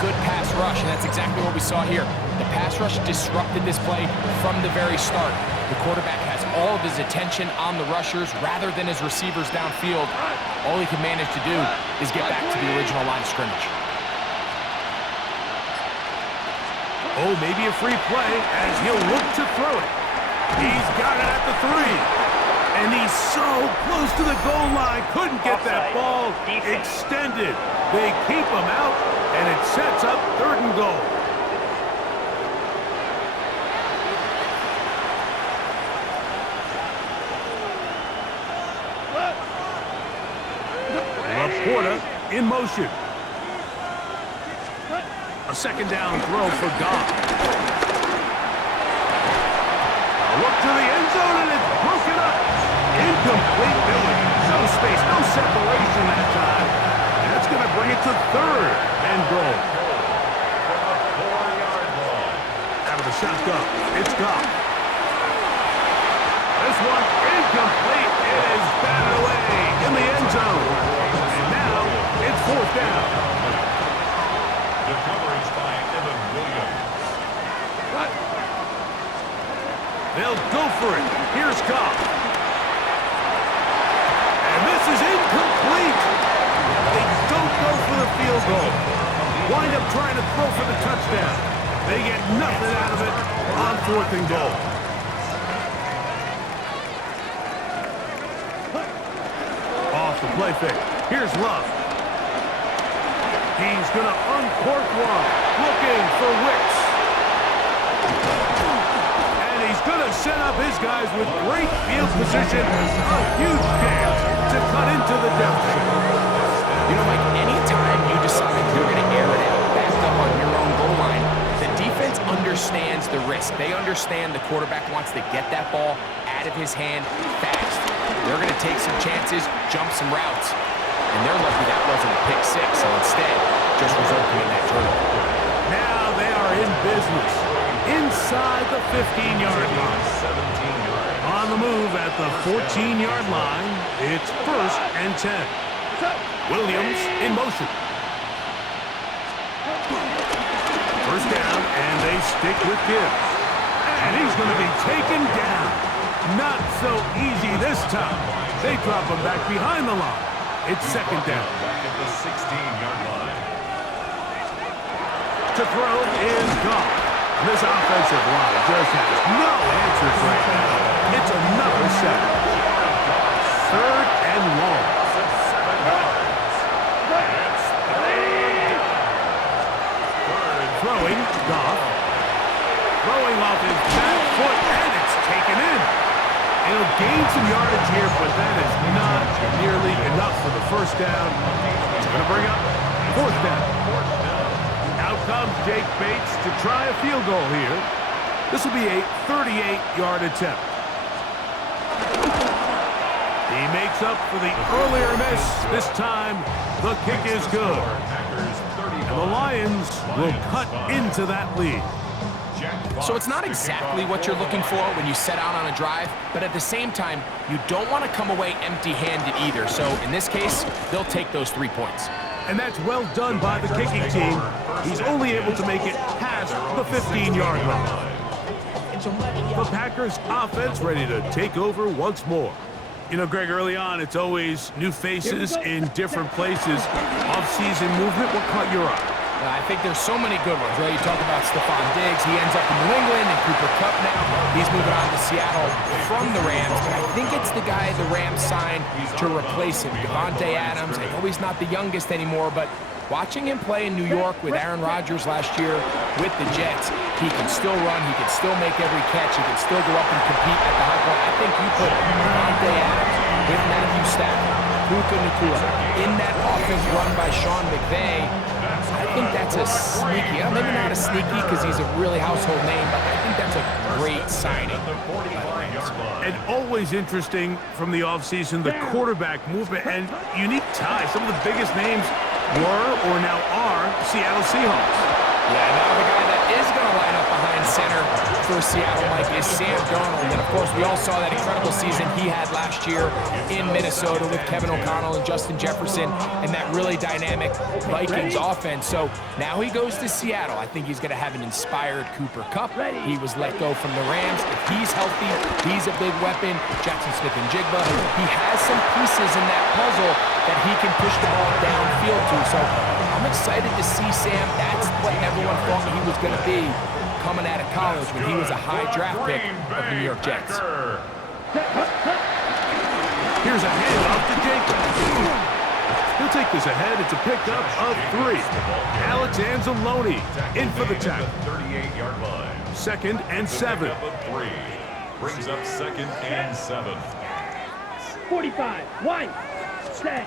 good pass rush, and that's exactly what we saw here. The pass rush disrupted this play from the very start. The quarterback has all of his attention on the rushers rather than his receivers downfield. All he can manage to do is get back to the original line of scrimmage. Oh, maybe a free play as he'll look to throw it. He's got it at the 3. And he's so close to the goal line. Couldn't get that ball extended. They keep him out, and it sets up 3rd and goal. Laporta in motion. A 2nd down throw for Goff. A look to the end zone, and it's broken up. Incomplete Billy. No space, no separation that time. That's going to bring it to 3rd and goal. Out of the shotgun, it's Goff. This one incomplete. It is batted away in the end zone. And now it's 4th down. The coverage by Evan Williams. They'll go for it. Here's Goff. And this is incomplete. They don't go for the field goal. Wind up trying to throw for the touchdown. They get nothing out of it on 4th and goal. Off the play fake. Here's Love. He's going to uncork one. Looking for Wicks. And he's going to set up his guys with great field position. A huge chance to cut into the deficit. You know, Mike, anytime you decide you're going to air it out, back up on your own goal line, the defense understands the risk. They understand the quarterback wants to get that ball out of his hand fast. They're going to take some chances, jump some routes. And they're lucky that wasn't a pick 6, and instead just resulting in that turnover. Now they are in business inside the 15-yard line. On the move at the 14-yard line, it's 1st and 10. Williams in motion. 1st down, and they stick with Gibbs. And he's going to be taken down. Not so easy this time. They drop him back behind the line. It's 2nd down. Back at the 16-yard line. To throw is Goff. This offensive line just has no answers right now. It's another sack. 3rd and long. Throwing, Goff. Throwing off his back foot, and it's taken in. He'll gain some yardage here, but that is not nearly enough for the 1st down. It's going to bring up 4th down. Out comes Jake Bates to try a field goal here. This will be a 38-yard attempt. He makes up for the earlier miss. This time, the kick is good. And the Lions will cut into that lead. So it's not exactly what you're looking for when you set out on a drive, but at the same time, you don't want to come away empty-handed either. So in this case, they'll take those 3 points. And that's well done by the kicking team. He's only able to make it past the 15-yard line. The Packers offense ready to take over once more. You know, Greg, early on, it's always new faces in different places. Off-season movement, what caught your eye? I think there's so many good ones, right? You talk about Stephon Diggs. He ends up in New England, and Cooper Kupp now. He's moving on to Seattle from the Rams. But I think it's the guy the Rams signed to replace him, Davante Adams. I know he's not the youngest anymore, but watching him play in New York with Aaron Rodgers last year with the Jets, he can still run. He can still make every catch. He can still go up and compete at the high point. I think you put Davante Adams with Matthew Stafford, Puka Nacua, in that offense run by Sean McVay. I think that's a sneaky, maybe not a sneaky because he's a really household name, but I think that's a great signing. And always interesting from the offseason, the quarterback movement and unique ties. Some of the biggest names were or now are Seattle Seahawks. Yeah, now the guy that is going to line up behind center for Seattle, Mike, is Sam Darnold. And, of course, we all saw that incredible season he had last year in Minnesota with Kevin O'Connell and Justin Jefferson and that really dynamic Vikings offense. So now he goes to Seattle. I think he's going to have an inspired Cooper Kupp. He was let go from the Rams. If he's healthy, he's a big weapon. Jackson Smith-Njigba, he has some pieces in that puzzle that he can push the ball downfield to. So I'm excited to see Sam. That's what everyone thought he was going to be coming out of college when he was a high draft pick of the New York Jets. Here's a handoff to Jacobs. He'll take this ahead. It's a pickup of 3. Alex Anzalone in for the tackle. 38-yard line. 2nd and 7. Pickup of 3. Brings up 2nd and 7. 45, wide, set.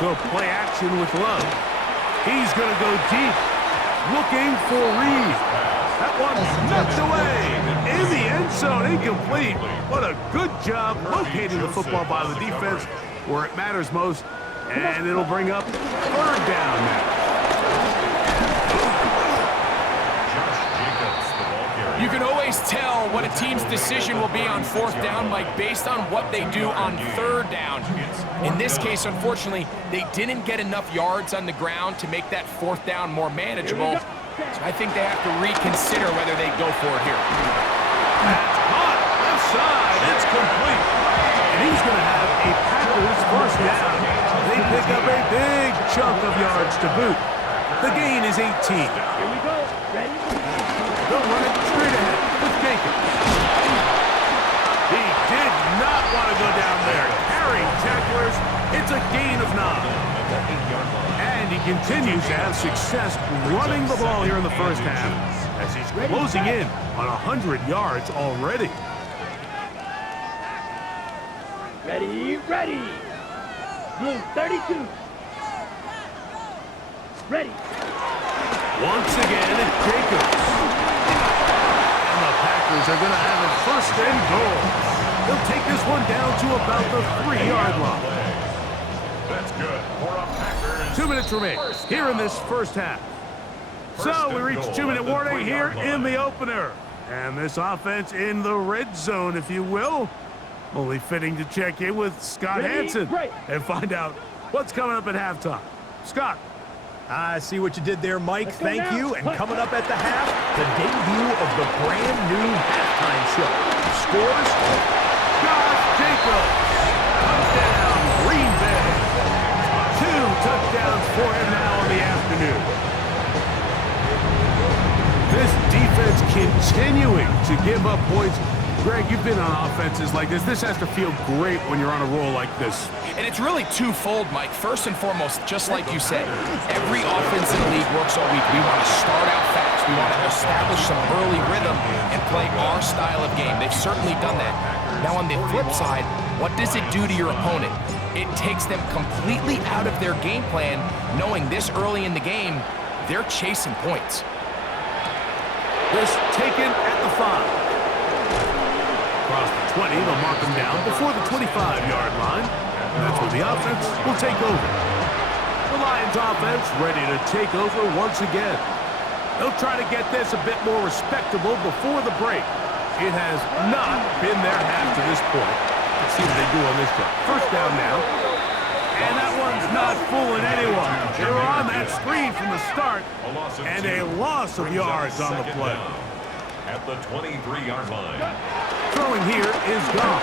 Go play action with Love. He's going to go deep. Looking for Reed. That one knocked away. In the end zone, incomplete. What a good job locating the football by the defense where it matters most. And it'll bring up 3rd down now. You can always tell what a team's decision will be on 4th down, Mike, based on what they do on 3rd down. In this case, unfortunately, they didn't get enough yards on the ground to make that 4th down more manageable. So I think they have to reconsider whether they go for it here. That's caught. Left side. It's complete. And he's going to have a Packers 1st down. They pick up a big chunk of yards to boot. The gain is 18. Here we go. Ready? They'll run it straight ahead with Jacobs. He did not want to go down there. Carrying tacklers. It's a gain of 9. And he continues to have success running the ball here in the 1st half as he's closing in on 100 yards already. Ready, ready. Blue 32. Ready. Once again, it's Jacobs. And the Packers are going to have it 1st and goal. They'll take this one down to about the 3-yard line. That's good for a Packers. 2 minutes remain here in this 1st half. So we reach 2-minute warning here in the opener. And this offense in the red zone, if you will. Only fitting to check in with Scott Hansen and find out what's coming up at halftime. Scott. I see what you did there, Mike. Thank you. And coming up at the half, the debut of the brand new halftime show. Scores. Josh Jacobs. Touchdown, Green Bay. 2 touchdowns for him now in the afternoon. This defense continuing to give up points. Greg, you've been on offenses like this. This has to feel great when you're on a roll like this. And it's really twofold, Mike. First and foremost, just like you said, every offense in the league works all week. We want to start out fast. We want to establish some early rhythm and play our style of game. They've certainly done that. Now, on the flip side, what does it do to your opponent? It takes them completely out of their game plan, knowing this early in the game, they're chasing points. This taken at the 5. Across the 20, they'll mark him down before the 25-yard line. And that's where the offense will take over. The Lions offense ready to take over once again. They'll try to get this a bit more respectable before the break. It has not been their half to this point. Let's see what they do on this drive. 1st down now. And that one's not fooling anyone. They were on that screen from the start. And a loss of yards on the play. At the 23-yard line. Throwing here is gone.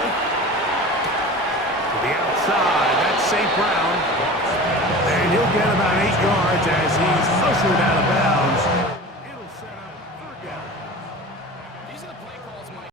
To the outside, that's St. Brown. And he'll get about 8 yards as he's ushered out of bounds. It'll set up 3rd down.